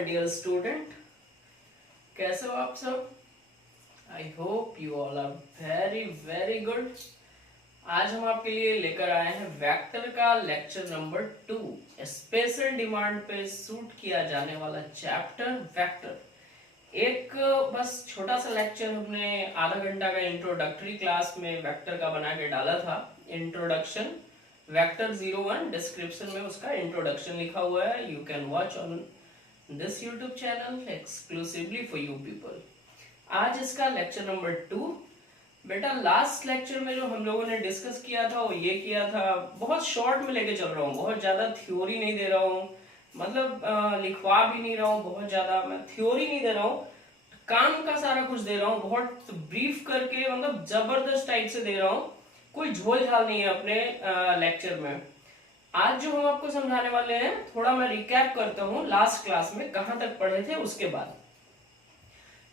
My dear student, कैसे हो आप सब। I hope you all are very very good. आज हम आपके लिए लेकर आए हैं वेक्टर का लेक्चर नंबर 2, स्पेशल डिमांड पे सूट किया जाने वाला चैप्टर वेक्टर। एक बस छोटा सा लेक्चर हमने आधा घंटा का इंट्रोडक्टरी क्लास में वेक्टर का बना के डाला था। इंट्रोडक्शन वेक्टर 01 डिस्क्रिप्शन में उसका इंट्रोडक्शन लिखा हुआ है। You can watch on this YouTube channel exclusively for you people. आज इसका लेक्चर नंबर 2। बेटा लास्ट लेक्चर में जो हम लोगों ने डिस्कस किया था वो ये किया था, बहुत शॉर्ट में लेके चल रहा हूँ, बहुत ज्यादा थ्योरी नहीं दे रहा हूँ, मतलब लिखवा भी नहीं रहा हूँ, बहुत ज्यादा मैं थ्योरी नहीं दे रहा हूँ, काम का सारा कुछ दे रहा हूँ, बहुत ब्रीफ करके, मतलब जबरदस्त टाइप से दे रहा हूँ, कोई झोल झाल नहीं है अपने लेक्चर में। आज जो हम आपको समझाने वाले हैं, थोड़ा मैं रिकैप करता हूँ लास्ट क्लास में कहां तक पढ़े थे। उसके बाद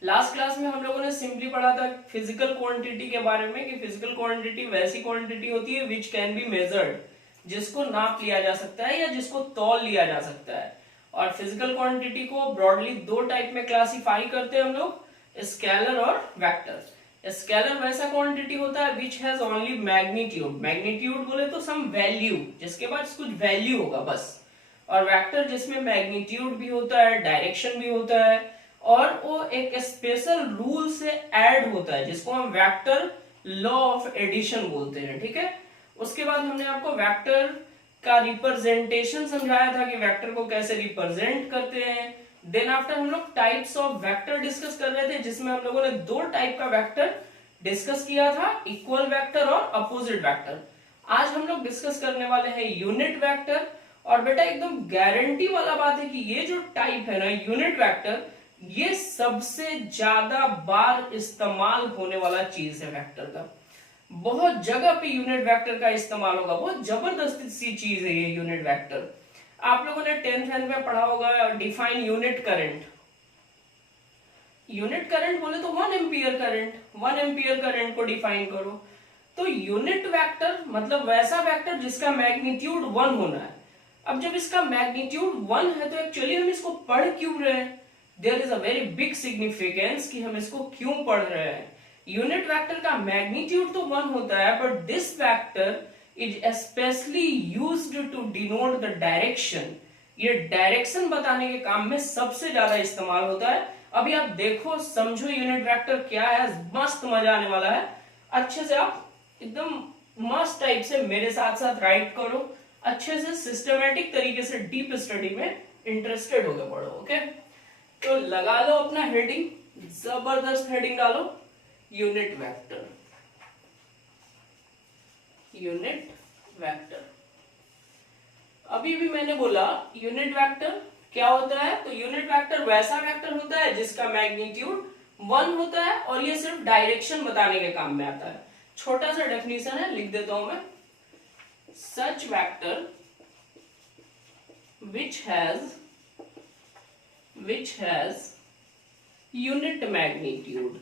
लास्ट क्लास में हम लोगों ने सिंपली पढ़ा था फिजिकल क्वांटिटी के बारे में, कि फिजिकल क्वांटिटी वैसी क्वांटिटी होती है विच कैन बी मेजर्ड, जिसको नाप लिया जा सकता है या जिसको तौल लिया जा सकता है। और फिजिकल क्वांटिटी को ब्रॉडली दो टाइप में क्लासिफाई करते हैं हम लोग, स्केलर और वेक्टर। स्केलर वैसा क्वांटिटी होता है which has only magnitude, magnitude बोले तो सम वैल्यू, जिसके पास कुछ वैल्यू होगा बस। और वेक्टर जिसमें मैग्नीट्यूड भी होता है, डायरेक्शन भी होता है, और वो एक स्पेशल रूल से ऐड होता है, जिसको हम वेक्टर लॉ ऑफ एडिशन बोलते हैं। ठीक है, उसके बाद हमने आपको वेक्टर का रिप्रेजेंटेशन समझाया था कि वेक्टर को कैसे रिप्रेजेंट करते हैं। देन आफ्टर हम लोग टाइप्स ऑफ वेक्टर डिस्कस कर रहे थे, जिसमें हम लोगों ने दो टाइप का वेक्टर डिस्कस किया था, इक्वल वेक्टर और अपोजिट वेक्टर। आज हम लोग डिस्कस करने वाले हैं यूनिट वेक्टर। और बेटा एकदम गारंटी वाला बात है कि ये जो टाइप है ना यूनिट वेक्टर, ये सबसे ज्यादा बार इस्तेमाल होने वाला चीज है वेक्टर का। बहुत जगह पे यूनिट वेक्टर का इस्तेमाल होगा, बहुत जबरदस्त सी चीज है ये यूनिट वेक्टर। आप लोगों ने 10th में पढ़ा होगा define unit current. Unit current बोले तो 1 एम्पियर करंट, 1 एम्पियर करंट को डिफाइन करो। तो यूनिट वेक्टर मतलब वैसा वेक्टर जिसका मैग्नीट्यूड 1 होना है। अब जब इसका मैग्नीट्यूड 1 है तो एक्चुअली हम इसको पढ़ क्यों रहे हैं? There is a very big significance कि हम इसको क्यों पढ़ रहे हैं। यूनिट वेक्टर का मैग्नीट्यूड तो 1 होता है, but this vector is specially used to denote the direction. ये डायरेक्शन बताने के काम में सबसे ज्यादा इस्तेमाल होता है। अभी आप देखो समझो यूनिट वेक्टर क्या है, मस्त मजा आने वाला है। अच्छे से आप एकदम मस्त टाइप से मेरे साथ साथ राइट करो, अच्छे से सिस्टमेटिक तरीके से डीप स्टडी में इंटरेस्टेड होकर पढ़ो। ओके, तो लगा लो अपना हेडिंग, जबरदस्त हेडिंग डालो, यूनिट वेक्टर। यूनिट वेक्टर अभी भी मैंने बोला यूनिट वेक्टर क्या होता है, तो यूनिट वेक्टर वैसा वेक्टर होता है जिसका मैग्नीट्यूड 1 होता है और ये सिर्फ डायरेक्शन बताने के काम में आता है। छोटा सा डेफिनेशन है, लिख देता हूं मैं। सच vector which has unit magnitude,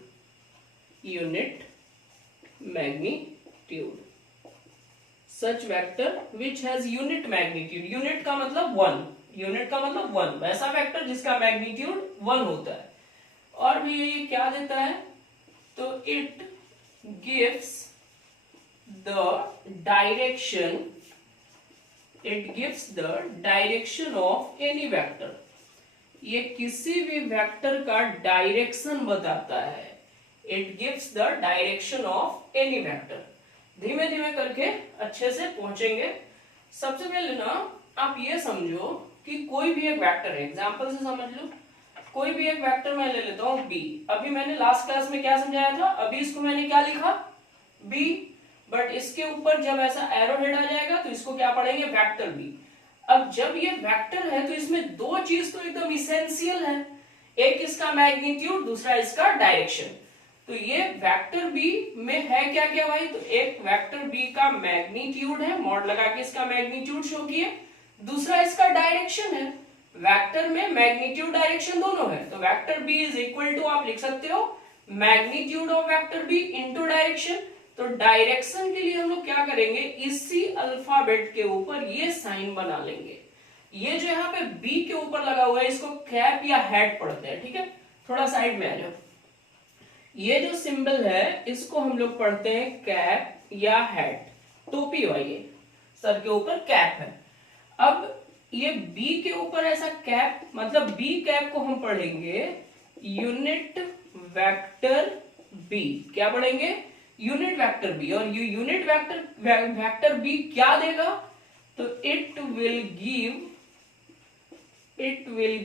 such vector which has unit magnitude, unit का मतलब 1, unit का मतलब 1, वैसा वेक्टर जिसका मैग्नीट्यूड 1 होता है। और भी ये क्या देता है, तो it gives the direction of any vector, ये किसी भी वेक्टर का डायरेक्शन बताता है। It gives the direction of any vector. धीमे धीमे करके अच्छे से पहुंचेंगे। सबसे पहले ना आप ये समझो कि कोई भी एक वेक्टर है, एग्जांपल से समझ लो, कोई भी एक वेक्टर मैं ले लेता हूं बी। अभी मैंने लास्ट क्लास में क्या समझाया था, अभी इसको मैंने क्या लिखा, बी, बट इसके ऊपर जब ऐसा एरो हेड आ जाएगा तो इसको क्या पढ़ेंगे, वेक्टर बी। अब जब ये वेक्टर है तो इसमें दो चीज तो एकदम इसेंशियल है, एक इसका मैग्नीट्यूड, दूसरा इसका डायरेक्शन। तो ये वेक्टर बी में है क्या क्या भाई, तो एक वेक्टर बी का मैग्नीट्यूड है, मॉड लगा के इसका मैग्नीट्यूड शो किए, दूसरा इसका डायरेक्शन है। वेक्टर में मैग्नीट्यूड डायरेक्शन दोनों है, तो vector B is equal to आप लिख सकते हो magnitude of vector B into direction. तो डायरेक्शन के लिए हम लोग क्या करेंगे, इसी अल्फाबेट के ऊपर ये साइन बना लेंगे। ये जो यहाँ पे बी के ऊपर लगा हुआ है इसको कैप या हैट पढ़ते हैं, ठीक है। थोड़ा साइड में आ जाओ। ये जो सिंबल है इसको हम लोग पढ़ते हैं कैप या हैट, टोपी वाली, सर के ऊपर कैप है। अब ये बी के ऊपर ऐसा कैप, मतलब बी कैप को हम पढ़ेंगे यूनिट वेक्टर बी। क्या पढ़ेंगे? Unit vector B. और ये यूनिट वेक्टर बी क्या देगा? तो it will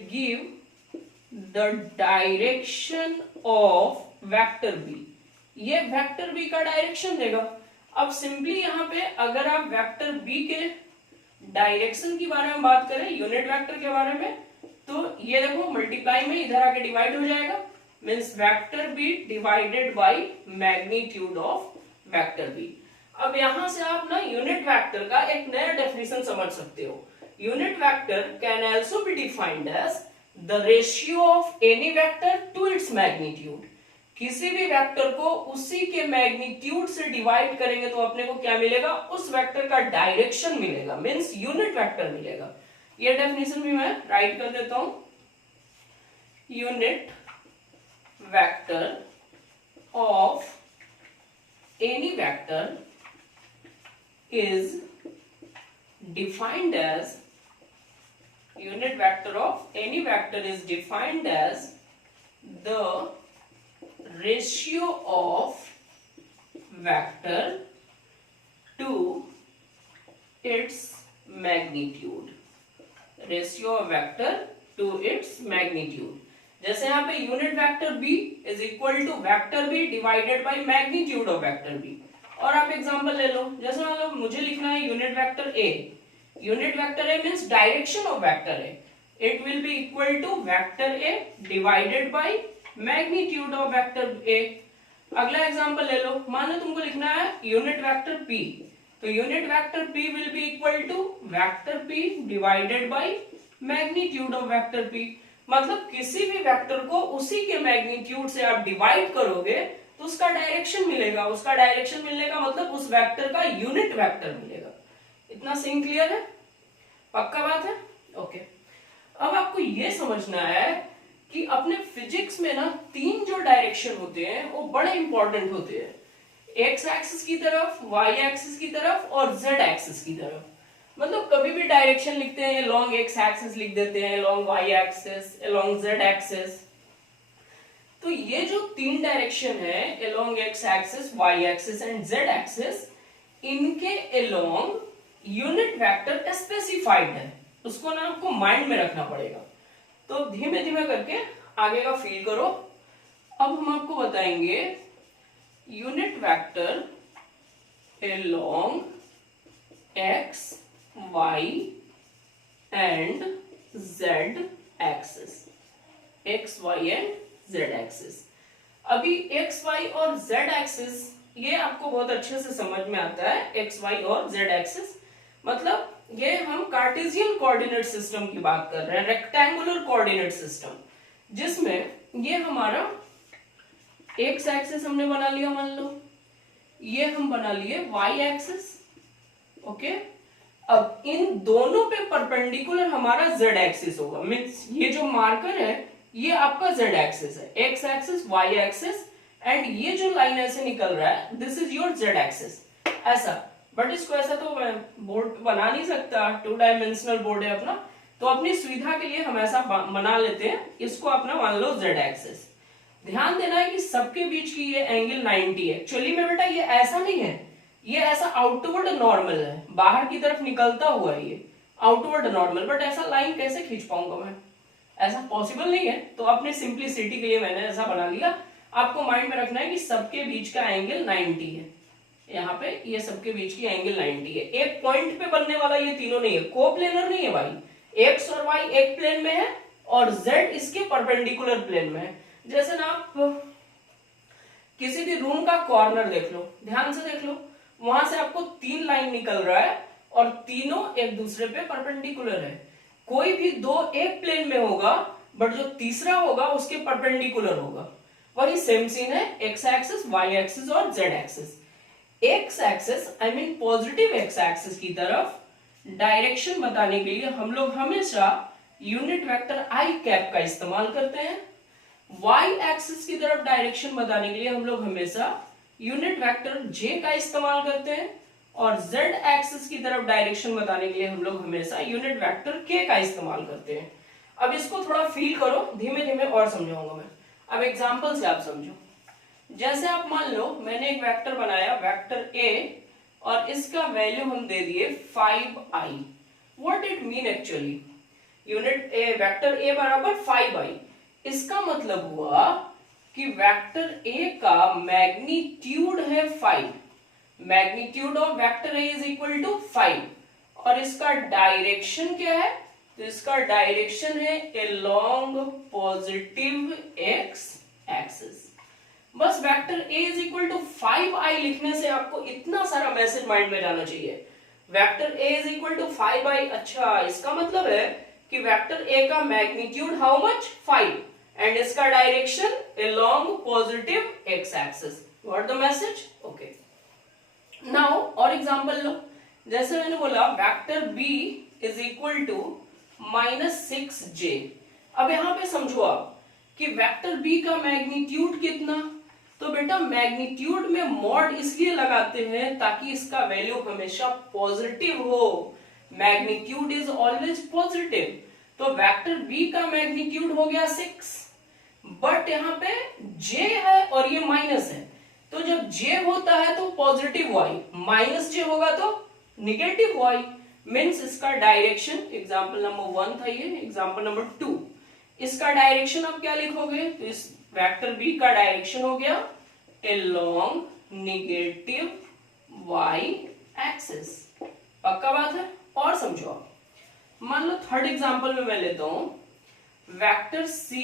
give the direction of vector B. ये वेक्टर बी का डायरेक्शन देगा। अब सिंपली यहां पे अगर आप वेक्टर बी के डायरेक्शन के बारे में बात करें, यूनिट वेक्टर के बारे में, तो ये देखो मल्टीप्लाई में इधर आके डिवाइड हो जाएगा, means vector B divided by magnitude of vector B. अब यहां से आप ना यूनिट वेक्टर का एक नया डेफिनेशन समझ सकते हो। Unit vector can also be defined as the ratio of any vector to its magnitude. किसी भी वेक्टर को उसी के मैग्नीट्यूड से डिवाइड करेंगे तो अपने को क्या मिलेगा? उस वेक्टर का डायरेक्शन मिलेगा, मींस यूनिट वेक्टर मिलेगा। ये डेफिनेशन भी मैं राइट कर देता हूं। Unit vector of any vector is defined as unit vector of any vector is defined as the ratio of vector to its magnitude। ratio of vector to its magnitude। जैसे यहाँ पे unit vector b is equal to vector b divided by magnitude of vector b। और आप example ले लो, जैसे मान लो मुझे लिखना है unit vector a। Unit vector a means direction of vector a, it will be equal to vector a divided by magnitude of vector a। अगला example ले लो, मान लो तुमको लिखना है यूनिट वेक्टर p, तो unit vector p will be equal to vector p divided by magnitude of vector p। मतलब किसी भी वेक्टर को उसी के मैग्नीट्यूड से आप डिवाइड करोगे तो उसका डायरेक्शन मिलेगा। उसका डायरेक्शन मिलने का मतलब उस वेक्टर का यूनिट वेक्टर मिलेगा। इतना सीन क्लियर है? पक्का बात है? ओके। अब आपको ये समझना है कि अपने फिजिक्स में ना 3 जो डायरेक्शन होते हैं वो बड़े इंपॉर्टेंट होते हैं। एक्स एक्सिस की तरफ, वाई एक्सिस की तरफ और जेड एक्सिस की तरफ। मतलब कभी भी डायरेक्शन लिखते हैं along एक्स एक्सिस लिख देते हैं, along y axis, along z axis. तो ये जो 3 डायरेक्शन है along x axis, y axis and z axis, इनके along यूनिट वेक्टर स्पेसिफाइड है। उसको ना आपको माइंड में रखना पड़ेगा। तो धीमे धीमे करके आगे का फील करो। अब हम आपको बताएंगे unit vector along x, y and z axis. x, y and z axis. अभी x, y और z एक्सिस ये आपको बहुत अच्छे से समझ में आता है। x, y और z एक्सिस मतलब ये हम कार्टेशियन कोऑर्डिनेट सिस्टम की बात कर रहे हैं, रेक्टेंगुलर कोऑर्डिनेट सिस्टम, जिसमें ये हमारा एक्स एक्सिस हमने बना लिया, मान लो ये हम बना लिए वाई एक्सिस। ओके, अब इन दोनों पे परपेंडिकुलर हमारा जेड एक्सिस होगा, मींस ये जो मार्कर है ये आपका जेड एक्सिस है, x axis, y axis, and ये जो लाइन ऐसे निकल रहा है this is your z axis. ऐसा, बट इसको ऐसा तो बोर्ड बना नहीं सकता, 2 डायमेंशनल बोर्ड है अपना, तो अपनी सुविधा के लिए हम ऐसा बना लेते हैं, इसको अपना मान लो जेड एक्सिस। ध्यान देना है कि सबके बीच की ये एंगल 90 है। एक्चुअली में बेटा ये ऐसा नहीं है, ये ऐसा आउटवर्ड नॉर्मल है, बाहर की तरफ निकलता हुआ है ये आउटवर्ड नॉर्मल, बट ऐसा लाइन कैसे खींच पाऊंगा मैं, ऐसा पॉसिबल नहीं है। तो अपनी सिंप्लिसिटी के लिए मैंने ऐसा बना लिया। आपको माइंड में रखना है कि सबके बीच का एंगल 90 है, यहाँ पे ये सबके बीच की एंगल 90 है। एक पॉइंट पे बनने वाला ये तीनों नहीं है, कोप्लेनर नहीं है भाई। एक्स और वाई एक प्लेन में है और जेड इसके परपेंडिकुलर प्लेन में है। जैसे ना आप किसी भी रूम का कॉर्नर देख लो, ध्यान से देख लो, वहां से आपको 3 लाइन निकल रहा है और तीनों एक दूसरे पे परपेंडिकुलर है। कोई भी 2 एक प्लेन में होगा बट जो तीसरा होगा उसके परपेंडिकुलर होगा। वही सेम सीन है एक्स एक्सिस, वाई एक्सिस और Z axis. X axis I mean positive x axis की तरफ डायरेक्शन बताने के लिए हम लोग हमेशा यूनिट वेक्टर आई कैप का इस्तेमाल करते हैं। वाई एक्सिस की तरफ डायरेक्शन बताने के लिए हम लोग हमेशा यूनिट वेक्टर जे का इस्तेमाल करते हैं, और जेड एक्सिस की तरफ डायरेक्शन बताने के लिए हम लोग हमेशा यूनिट वेक्टर के का इस्तेमाल करते हैं। अब इसको थोड़ा फील करो, धीमे धीमे और समझाऊंगा मैं। अब एग्जांपल से आप समझो। जैसे आप मान लो मैंने एक वेक्टर बनाया, वेक्टर ए, और इसका वैल्यू हम दे दिए 5i। What it mean actually, unit A vector A बराबर 5i, इसका मतलब हुआ कि वेक्टर ए का मैग्नीट्यूड है 5, magnitude of vector a is equal to 5, और इसका डायरेक्शन क्या है, तो इसका डायरेक्शन है अलोंग पॉजिटिव एक्स एक्सिस। बस vector a is equal to 5i लिखने से आपको इतना सारा मैसेज माइंड में जाना चाहिए। Vector a is equal to 5i, अच्छा इसका मतलब है कि वेक्टर ए का मैग्नीट्यूड हाउ मच 5, एंड इसका direction along positive x axis. What the message? Okay, now और एग्जांपल लो। जैसे मैंने बोला vector B is equal to -6j। अब यहां पे समझो आप कि वेक्टर बी का मैग्नीट्यूड कितना, तो बेटा मैग्नीट्यूड में मॉड इसलिए लगाते हैं ताकि इसका वैल्यू हमेशा पॉजिटिव हो। मैग्नीट्यूड इज ऑलवेज पॉजिटिव, तो वेक्टर बी का मैग्नीट्यूड हो गया 6, बट यहाँ पे j है और ये माइनस है, तो जब j होता है तो पॉजिटिव y, माइनस j होगा तो निगेटिव y, मीन्स इसका डायरेक्शन, एग्जाम्पल नंबर 1 था ये, एग्जाम्पल नंबर 2, इसका डायरेक्शन आप क्या लिखोगे, तो इस वेक्टर बी का डायरेक्शन हो गया अलोंग निगेटिव y एक्सिस। पक्का बात है? और समझो आप, मान लो थर्ड एग्जांपल में मैं लेता हूं, vector c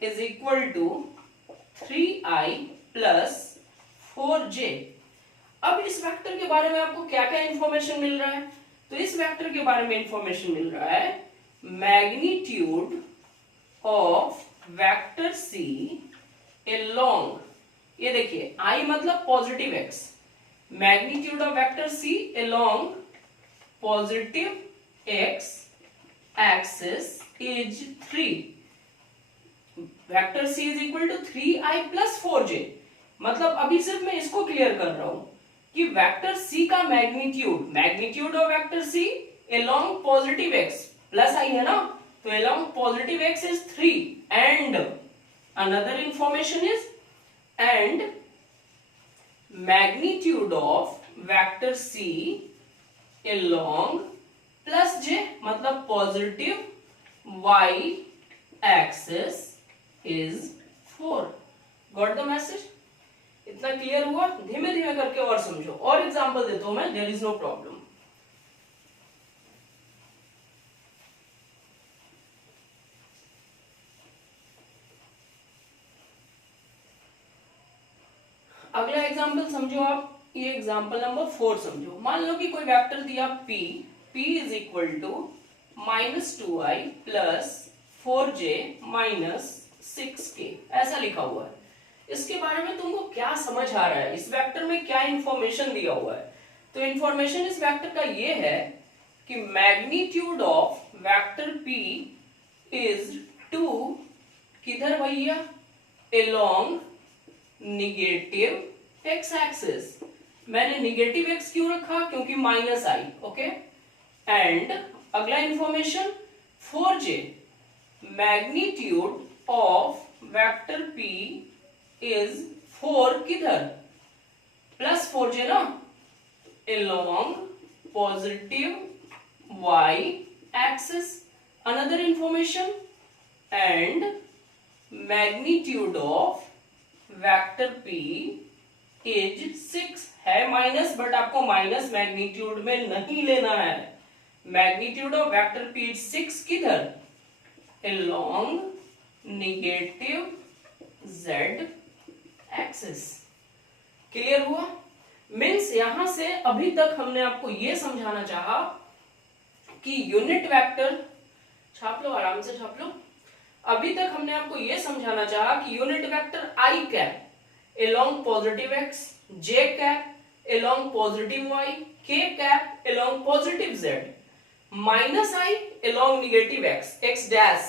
is equal to 3i plus 4j। अब इस वेक्टर के बारे में आपको क्या क्या इंफॉर्मेशन मिल रहा है, तो इस वेक्टर के बारे में इंफॉर्मेशन मिल रहा है magnitude of vector c along, ये देखिए i मतलब positive x, magnitude of vector c along positive x axis is 3, vector c is equal to 3i plus 4j। मतलब अभी सिर्फ मैं इसको क्लियर कर रहा हूं कि वेक्टर c का magnitude of vector c along positive x plus i है ना, तो along positive x is 3, and another information is and magnitude of vector c along plus j मतलब positive y axis is 4। Got the message? इतना clear हुआ? धीमे धीमे करके और समझो, और एग्जांपल देता हूं मैं, there is no problem। अगला एग्जांपल समझो आप, ये एग्जांपल नंबर 4 समझो। मान लो कि कोई वेक्टर दिया p, p is equal to -2i plus 4j minus 6k, ऐसा लिखा हुआ है। इसके बारे में तुमको क्या समझ आ रहा है, इस वेक्टर में क्या इंफॉर्मेशन दिया हुआ है? तो इंफॉर्मेशन इस वेक्टर का ये है कि magnitude of vector p is 2, किधर भैया, अलोंग निगेटिव एक्स एक्सिस। मैंने निगेटिव एक्स क्यों रखा, क्योंकि माइनस आई, ओके। एंड अगला information 4j, magnitude of vector p is 4, किधर, प्लस 4j ना, along positive y axis. Another information, and magnitude of vector p is 6, है minus, but आपको minus magnitude में नहीं लेना है। Magnitude of vector p is 6, किधर, along negative z axis. Clear हुआ? मीन्स यहां से अभी तक हमने आपको यह समझाना चाहा कि यूनिट वेक्टर, छाप लो आराम से छाप लो। अभी तक हमने आपको यह समझाना चाहा कि unit vector i cap along positive x, j cap along positive y, k cap along positive z, minus i along negative x, x dash,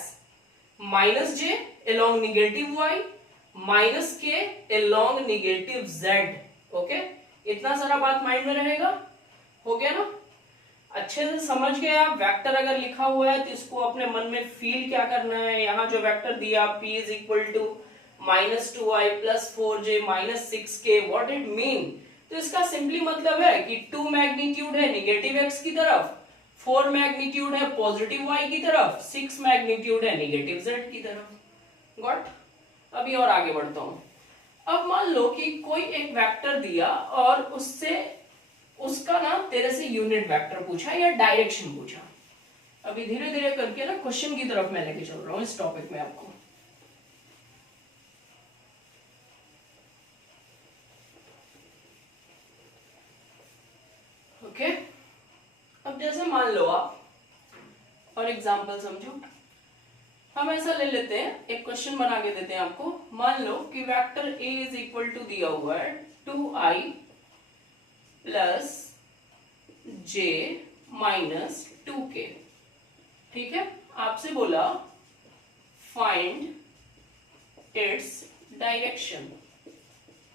minus j along negative y, minus k along negative z। Okay, इतना सारा बात mind में रहेगा, हो गया ना? अच्छे से समझ गए आप? वेक्टर अगर लिखा हुआ है तो इसको अपने मन में फील क्या करना है। यहाँ जो वेक्टर दिया p is equal to -2i plus 4j minus 6k, what it mean? तो इसका सिंपली मतलब है कि 2 मैग्नीट्यूड है निगेटिव x की तरफ, 4 मैग्नीट्यूड है पॉजिटिव y की तरफ, 6 मैग्नीट्यूड है निगेटिव z की तरफ। गॉट? अभी और आगे बढ़ता हूं। अब मान लो कि कोई एक वेक्टर दिया और उससे उसका ना तेरे से यूनिट वेक्टर पूछा या डायरेक्शन पूछा। अभी धीरे धीरे करके ना क्वेश्चन की तरफ मैं लेके चल रहा हूं इस टॉपिक में आपको। ओके, अब जैसे मान लो आप, और एग्जांपल समझो, हम ऐसा ले लेते हैं, एक क्वेश्चन बना के देते हैं आपको। मान लो कि vector a is equal to दिया हुआ है 2i plus j minus 2k। ठीक है, आपसे बोला फाइंड इट्स डायरेक्शन,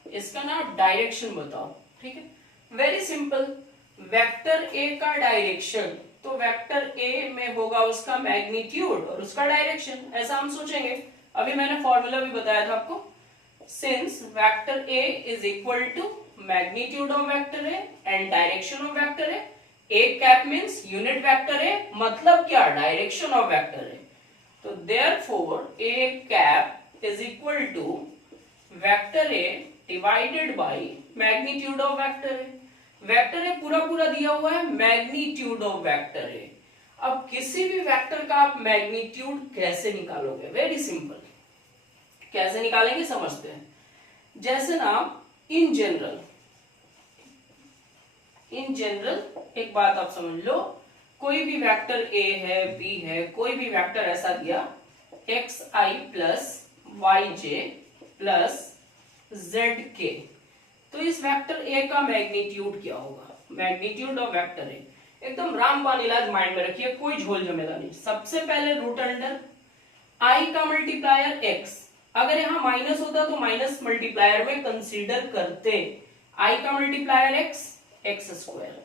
इसका ना डायरेक्शन बताओ। ठीक है, वेरी सिंपल, वेक्टर a का डायरेक्शन, तो वेक्टर a में होगा उसका मैग्नीट्यूड और उसका डायरेक्शन, ऐसा हम सोचेंगे। अभी मैंने फॉर्मूला भी बताया था आपको, since vector a is equal to magnitude of vector a and direction of vector a, a cap means unit vector a, मतलब क्या? Direction of vector a। तो therefore a cap is equal to vector a divided by magnitude of vector a। Vector a पूरा पूरा दिया हुआ है, magnitude of vector ए। अब किसी भी वेक्टर का आप मैग्नीट्यूड कैसे निकालोगे? वेरी सिंपल, कैसे निकालेंगे समझते हैं। जैसे ना इन जनरल एक बात आप समझ लो, कोई भी वेक्टर ए है, बी है, कोई भी वेक्टर ऐसा दिया xi plus yj plus zk, तो इस वेक्टर a का मैग्नीट्यूड क्या होगा? मैग्नीट्यूड ऑफ वेक्टर a, एकदम रामबाण इलाज माइंड में रखिए, कोई झोल झमेला नहीं। सबसे पहले रूट अंडर i का मल्टीप्लायर x, अगर यहाँ माइनस होता तो माइनस मल्टीप्लायर में कंसीडर करते, i का multiplier x, x square,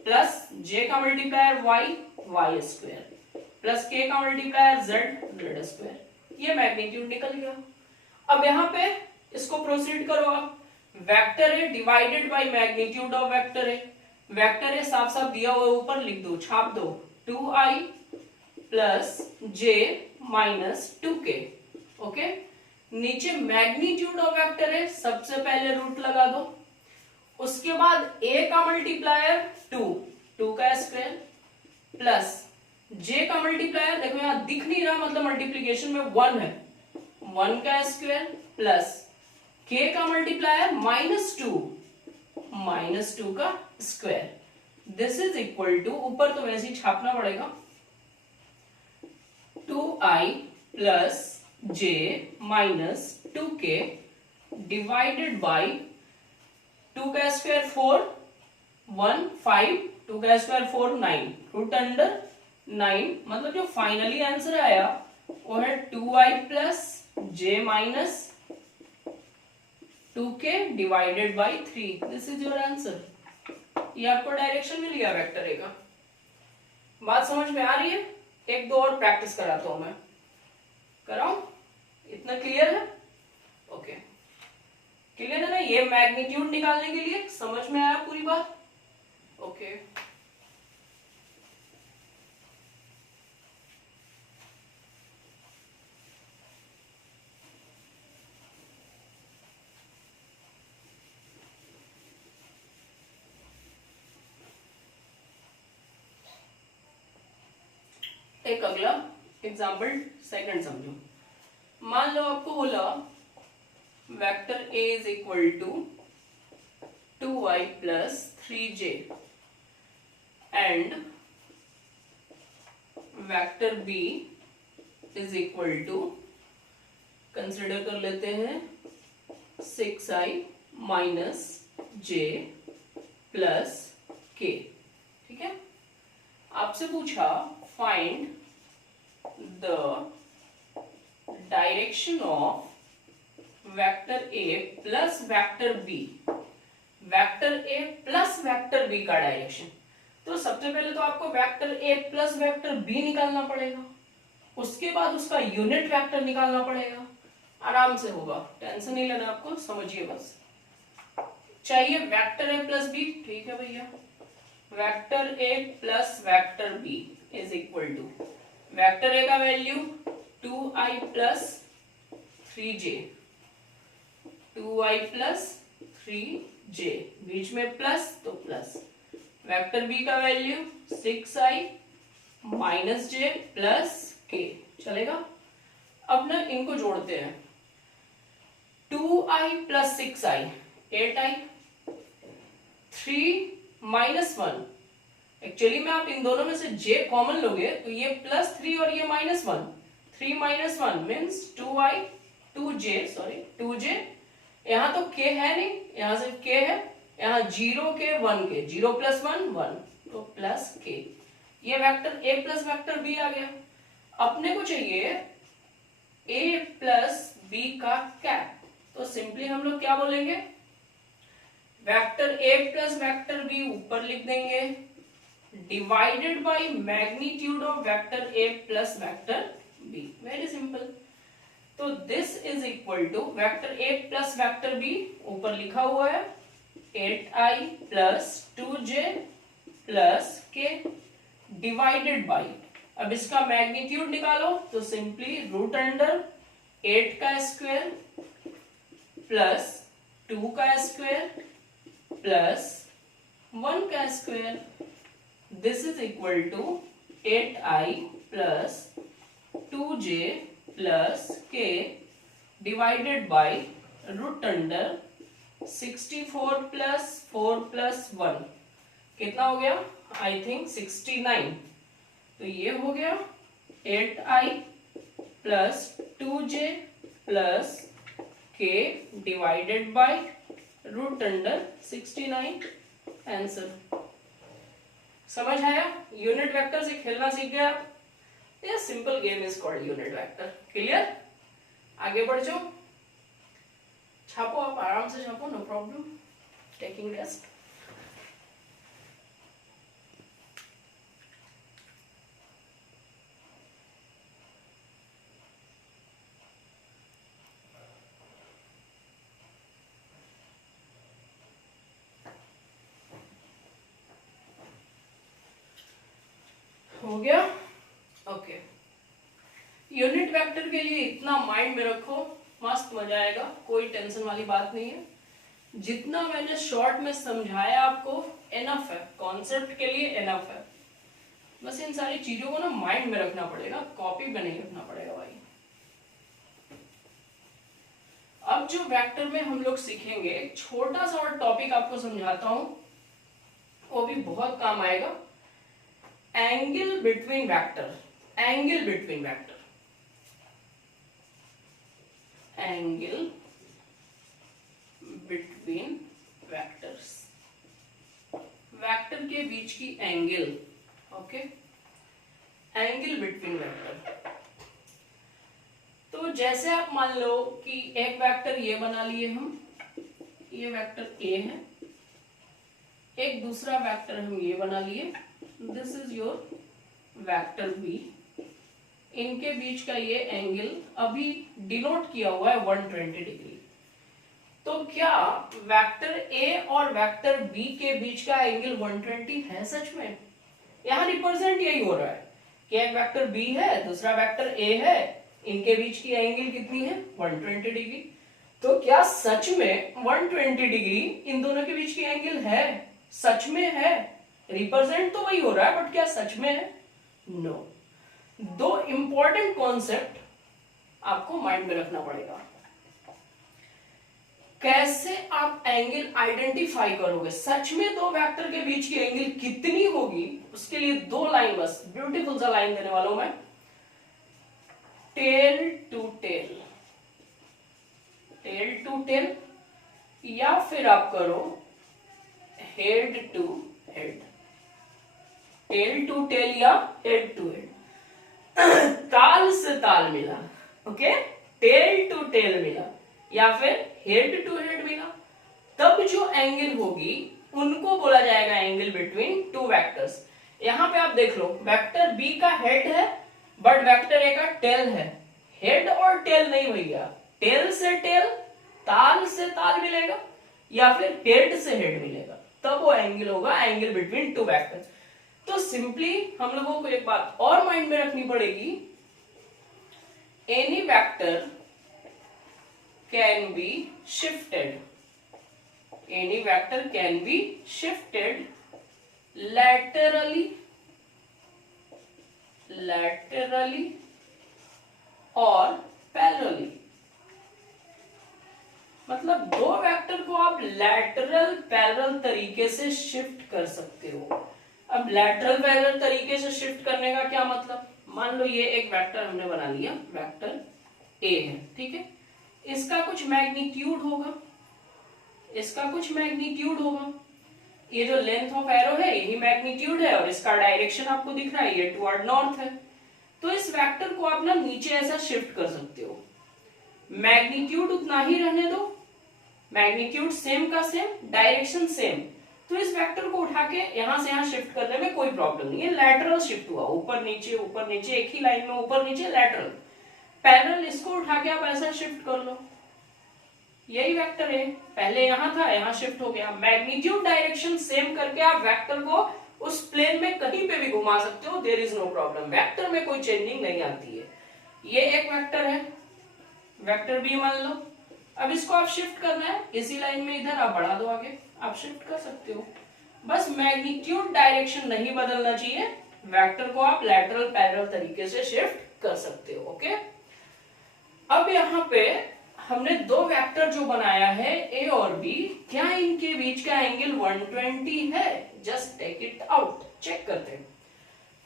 plus j का multiplier y, y square, plus k का मल्टीप्लायर z, z स्क्वायर। ये मैग्नीट्यूड निकल गया। अब यहाँ पे इसको प्रोसीड करो आप, vector A divided by magnitude of vector A. Vector A साफ साफ दिया हुआ ऊपर लिख दो, छाप दो, 2i plus j minus 2k। Okay, नीचे मैग्नीट्यूड ऑफ वेक्टर ए, सबसे पहले रूट लगा दो, उसके बाद a का मल्टीप्लायर 2 का स्क्वायर प्लस j का मल्टीप्लायर, देखो यहां दिख नहीं रहा मतलब मल्टीप्लीकेशन में 1 है, 1 का स्क्वायर प्लस k का मल्टीप्लायर -2 का square. This is equal to, ऊपर तो वैसे ही छापना पड़ेगा, 2i plus j minus 2k divided by 2 का स्क्वायर 4, 1 5, 2 का स्क्वायर 4 9, रूट अंडर 9, मतलब जो फाइनली आंसर आया वो है 2i plus j minus 2k divided bye 3। This is your answer. ये आपको डायरेक्शन मिल गया वेक्टर ए का। बात समझ में आ रही है? एक दो और प्रैक्टिस कराता हूं मैं, कराऊं? इतना क्लियर है? ओके, क्लियर है ना? ये मैग्नीट्यूड निकालने के लिए समझ में आया पूरी बात? ओके, एक अगला एग्जाम्पल सेकंड समझो। मान लो आपको बोला vector a is equal to 2y plus 3j and vector b is equal to, consider कर लेते हैं 6i माइनस j प्लस के। ठीक है, आपसे पूछा find the direction of vector a plus vector b, vector a plus vector B का direction. तो सबसे पहले तो आपको vector a plus vector b निकालना पड़ेगा, उसके बाद उसका यूनिट वेक्टर निकालना पड़ेगा। आराम से होगा, टेंशन नहीं लेना आपको, समझिए बस। चाहिए वेक्टर ए प्लस बी, ठीक है भैया, vector a plus vector B is equal to vector a का value 2i plus 3j, 2i plus 3j, बीच में प्लस तो प्लस, वेक्टर बी का value 6i minus j plus k, चलेगा। अब ना इनको जोड़ते हैं, 2i plus 6i 8i, 3 minus 1, actually में आप इन दोनों में से j कॉमन लोगे तो ये प्लस 3 और ये माइनस 1, 3 माइनस 1 मीन्स 2j, यहाँ तो k है नहीं, यहाँ सिर्फ k है, यहाँ 0 के 1 के, 0 प्लस 1 1 तो प्लस k, ये vector a plus vector b आ गया। अपने को चाहिए a प्लस b का कैप, तो सिंपली हम लोग क्या बोलेंगे, vector a plus vector b ऊपर लिख देंगे divided by magnitude of vector a plus vector b, very simple. तो this is equal to vector a plus vector b ऊपर लिखा हुआ है 8i plus 2j plus k divided by, अब इसका मैग्नीट्यूड निकालो तो सिंपली रूट अंडर 8 का स्क्वायर प्लस 2 का स्क्वायर प्लस 1 का square, this is equal to 8i plus 2j plus k divided by root under 64 plus 4 plus 1, कितना हो गया, आई थिंक 69, तो ये हो गया 8i plus 2j plus k divided by root under 69, answer. समझ आया, यूनिट वेक्टर से खेलना सीख गया आप, ये simple game is called unit vector. Clear, आगे बढ़ जाओ, छापो आप आराम से छापो, नो प्रॉब्लम, टेकिंग टेस्ट। हो गया, ओके। यूनिट वेक्टर के लिए इतना माइंड में रखो, मस्त मजा आएगा, कोई टेंशन वाली बात नहीं है। जितना मैंने शॉर्ट में समझाया आपको एनफ है, कॉन्सेप्ट के लिए एनफ है, बस इन सारी चीजों को ना माइंड में रखना पड़ेगा, कॉपी में नहीं रखना पड़ेगा भाई। अब जो वेक्टर में हम लोग सीखेंगे, एक छोटा सा और टॉपिक आपको समझाता हूं, वो भी बहुत काम आएगा। Angle between vector, angle between vector, angle between vectors, vector के बीच की angle, okay, angle between vector. तो जैसे आप मान लो कि एक वेक्टर ये बना लिए हम, ये वेक्टर ए है, एक दूसरा वेक्टर हम ये बना लिए, this is your vector b, इनके बीच का ये एंगल अभी डिनोट किया हुआ है 120 डिग्री। तो क्या वेक्टर ए और वेक्टर बी के बीच का एंगल 120 है सच में? यहां रिप्रेजेंट यही हो रहा है कि एक वेक्टर बी है, दूसरा वेक्टर ए है, इनके बीच की एंगल कितनी है 120 डिग्री। तो क्या सच में 120 डिग्री इन दोनों के बीच की एंगल है? सच में है, रिप्रेजेंट तो वही हो रहा है, बट क्या सच में है? नो। दो इंपॉर्टेंट कॉन्सेप्ट आपको माइंड में रखना पड़ेगा। कैसे आप एंगल आइडेंटिफाई करोगे, सच में दो वेक्टर के बीच की एंगल कितनी होगी, उसके लिए दो लाइन, बस ब्यूटीफुल सा लाइन देने वाला हूं मैं, tail to tail, tail to tail, या फिर आप करो head to head, tail to tail या हेड टू हेड, ताल से ताल मिला, ओके, टेल टू टेल मिला या फिर हेड टू हेड मिला, तब जो एंगल होगी उनको बोला जाएगा एंगल बिटवीन टू वेक्टर्स। यहां पे आप देख लो, वेक्टर बी का हेड है बट वेक्टर ए का टेल है। हेड और टेल नहीं भैया, टेल से टेल, ताल से ताल मिलेगा या फिर हेड से हेड मिलेगा, तब वो एंगल होगा एंगल बिटवीन टू वेक्टर्स। तो सिंपली हम लोगों को एक बात और माइंड में रखनी पड़ेगी, any vector can be shifted, any vector can be shifted laterally और पैरेलली। मतलब दो वेक्टर को आप लैटरल पैरेलल तरीके से शिफ्ट कर सकते हो। अब लैटरल पैरेलल तरीके से शिफ्ट करने का क्या मतलब, मान लो ये एक वेक्टर हमने बना लिया, वेक्टर ए है, ठीक है, इसका कुछ मैग्नीट्यूड होगा, इसका कुछ मैग्नीट्यूड होगा, ये जो लेंथ ऑफ एरो है यही मैग्नीट्यूड है और इसका डायरेक्शन आपको दिख रहा है ये टुवर्ड नॉर्थ है। तो इस वेक्टर को आप ना नीचे ऐसा शिफ्ट कर सकते हो, मैग्नीट्यूड उतना ही रहने दो, मैग्नीट्यूड सेम का सेम, डायरेक्शन सेम, तो इस वेक्टर को उठा के यहां से यहां शिफ्ट करने में कोई प्रॉब्लम नहीं है। लैटरल शिफ्ट हुआ, ऊपर नीचे एक ही लाइन में ऊपर नीचे लैटरल। पैरेलल इसको उठा के आप ऐसा शिफ्ट कर लो, यही वेक्टर है, पहले यहां था यहां शिफ्ट हो गया, मैग्नीट्यूड डायरेक्शन सेम करके आप वेक्टर को उस प्लेन में कहीं पे भी घुमा सकते हो, there is no problem, vector में कोई चेंजिंग नहीं आती है। ये एक वेक्टर है, वेक्टर बी मान लो, अब इसको आप शिफ्ट करना है इसी लाइन में, इधर आप बढ़ा दो आगे, आप शिफ्ट कर सकते हो, बस मैग्नीट्यूड डायरेक्शन नहीं बदलना चाहिए, वेक्टर को आप लैटरल पैरेलल तरीके से शिफ्ट कर सकते हो। ओके, अब यहाँ पे हमने दो वेक्टर जो बनाया है ए और बी, क्या इनके बीच का एंगल 120 है? Just take it out, check करते हैं।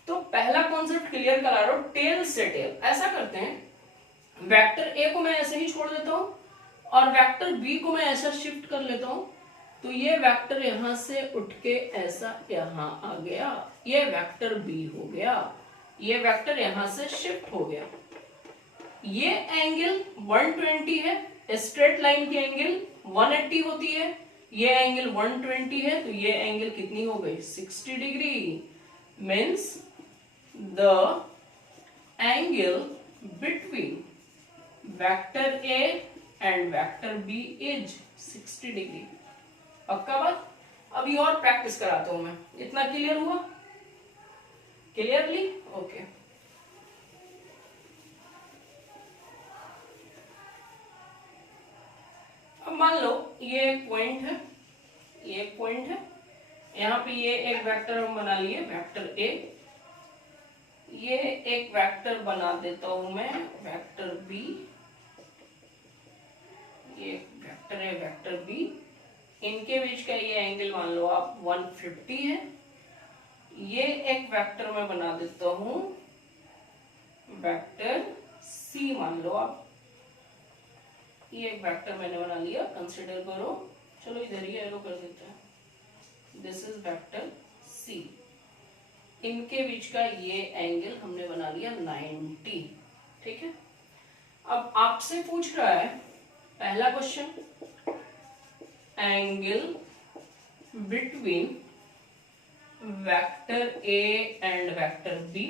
तो पहला कॉन्सेप्ट क्लियर करा रहा हूं, टेल से टेल। ऐसा करते हैं, वेक्टर ए को मैं ऐसे ही छोड़ देता हूं और वेक्टर बी को मैं ऐसा शिफ्ट कर लेता हूं, तो ये वेक्टर यहां से उठ के ऐसा यहां आ गया, ये वेक्टर बी हो गया, ये वेक्टर यहां से शिफ्ट हो गया। ये एंगल 120 है, स्ट्रेट लाइन की एंगल 180 होती है, ये एंगल 120 है, तो ये एंगल कितनी हो गई? 60 degree. Means the angle between vector A and vector B is 60 degree. पक्का बात? अभी और प्रैक्टिस कराता हूं मैं, इतना क्लियर हुआ? क्लियरली? ओके। अब मान लो ये एक पॉइंट है, ये एक पॉइंट है, यहाँ पे ये एक वेक्टर हम बना लिए, वेक्टर ए, ये एक वेक्टर बना देता हूं मैं, वेक्टर बी, ये वेक्टर है वेक्टर बी, इनके बीच का ये एंगल मान लो आप 150 है। ये एक वेक्टर मैं बना देता हूं, वेक्टर सी मान लो आप, ये एक वेक्टर मैंने बना लिया, कंसीडर करो, चलो इधर ही एरो कर देते हैं, दिस इज वेक्टर सी, इनके बीच का ये एंगल हमने बना लिया 90, ठीक है। अब आपसे पूछ रहा है पहला question, angle between vector A and vector B.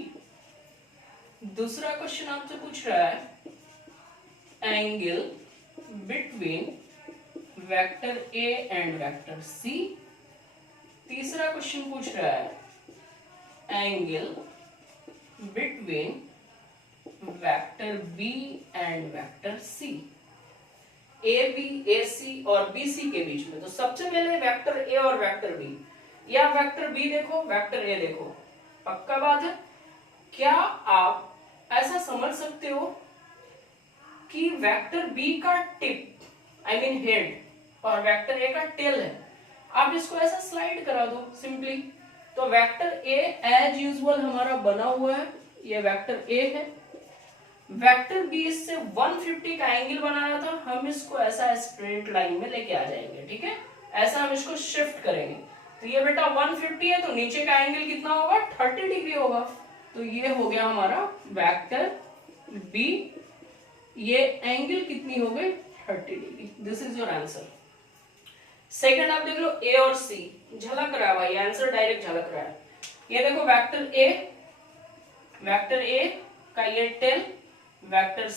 दूसरा क्वेश्चन आपसे पूछ रहा है angle between vector A and vector C. तीसरा क्वेश्चन पूछ रहा है angle between vector B and vector C. A B, A C और बी सी के बीच में, तो सबसे पहले वेक्टर ए और वेक्टर बी, या वेक्टर बी देखो वेक्टर ए देखो। पक्का बात है? क्या आप ऐसा समझ सकते हो कि वेक्टर बी का टिप, आई मीन हेड, और वेक्टर ए का टेल है, आप इसको ऐसा स्लाइड करा दो सिंपली, तो वेक्टर ए एज यूजुअल हमारा बना हुआ है, ये वेक्टर ए है, वेक्टर बी इससे 150 का एंगल बनाया था, हम इसको ऐसा स्ट्रेट लाइन में लेके आ जाएंगे, ठीक है, ऐसा हम इसको शिफ्ट करेंगे। तो ये बेटा 150 है, तो नीचे का एंगल कितना होगा, 30 डिग्री होगा। तो ये हो गया हमारा वेक्टर बी, ये एंगल कितनी हो गई, 30 degree. This is your answer. Second आप देख लो ए और सी, झलक रहा है भाई, आंसर डायरेक्ट झलक रहा है। ये देखो वेक्टर ए का ये टेल, वेक्टर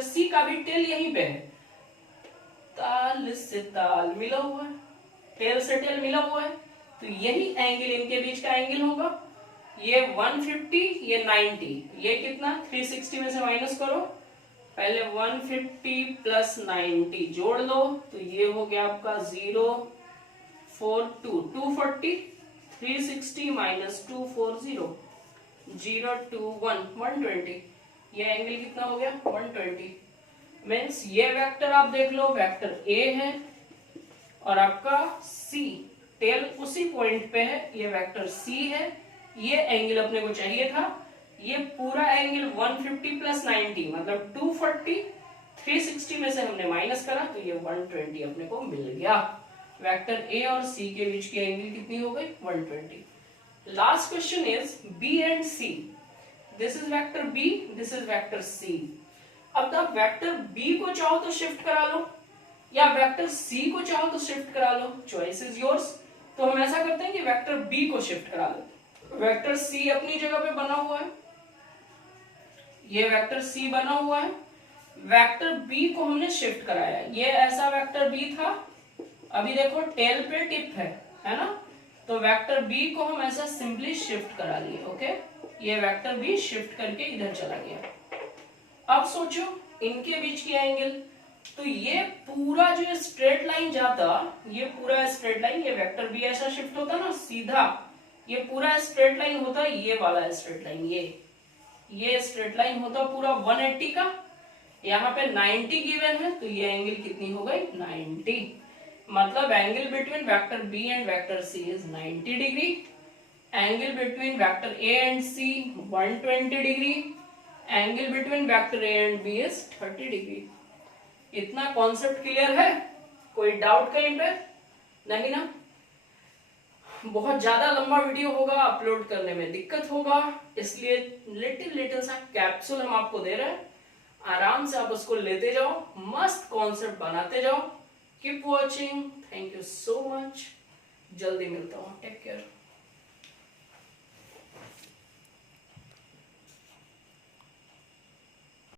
सी का भी टेल यहीं पे है, ताल से ताल मिला हुआ है, टेल से टेल मिला हुआ है, तो यही एंगल इनके बीच का एंगल होगा। ये 150, ये 90, ये कितना 360 में से माइनस करो, पहले 150 प्लस 90 जोड़ लो, तो ये हो गया आपका 042, 240, 360 माइनस 240, 021, 120। ये एंगल कितना हो गया, 120। मीन्स ये वेक्टर आप देख लो, वेक्टर ए है और आपका सी, टेल उसी पॉइंट पे है, ये वेक्टर सी है। ये एंगल अपने को चाहिए था, ये पूरा एंगल 150 प्लस 90 मतलब 240, 360 में से हमने माइनस करा, तो ये 120 अपने को मिल गया। वेक्टर ए और सी के बीच की एंगल कितनी हो गई, 120। Last question is b and c. This is vector b, this is vector c. अब तक वेक्टर बी को चाहो तो शिफ्ट करा लो, या वेक्टर सी को चाहो तो शिफ्ट करा लो, चॉइस इज योर्स। तो हम ऐसा करते हैं कि वेक्टर बी को शिफ्ट करा लो। वेक्टर सी अपनी जगह पे बना हुआ है, ये वेक्टर सी बना हुआ है, वेक्टर बी को हमने शिफ्ट कराया। ये ऐसा वेक्टर बी था, अभी देखो टेल पे टिप है ना, तो वेक्टर बी को हम ऐसा सिंपली शिफ्ट करा लिए। ओके, ये वेक्टर बी शिफ्ट करके इधर चला गया। अब सोचो इनके बीच की एंगल, तो ये पूरा जो स्ट्रेट लाइन जाता, ये पूरा स्ट्रेट लाइन, ये वेक्टर बी ऐसा शिफ्ट होता ना सीधा, ये पूरा स्ट्रेट लाइन होता, ये वाला स्ट्रेट लाइन, ये स्ट्रेट लाइन होता पूरा 180 का, यहाँ पे 90 गिवन है, तो ये एंगल कितनी हो गई, 90। मतलब angle between vector B and vector c is 90 degree, angle between vector A and c 120 degree, angle between vector A and b is 30 degree. इतना कॉन्सेप्ट क्लियर है, कोई डाउट कहीं पे नहीं ना? बहुत ज्यादा लंबा वीडियो होगा, अपलोड करने में दिक्कत होगा, इसलिए लिटिल सा कैप्सूल हम आपको दे रहे हैं। आराम से आप उसको लेते जाओ, मस्त कॉन्सेप्ट बनाते जाओ। Keep watching, thank you so much, जल्दी मिलता हूँ, टेक केयर।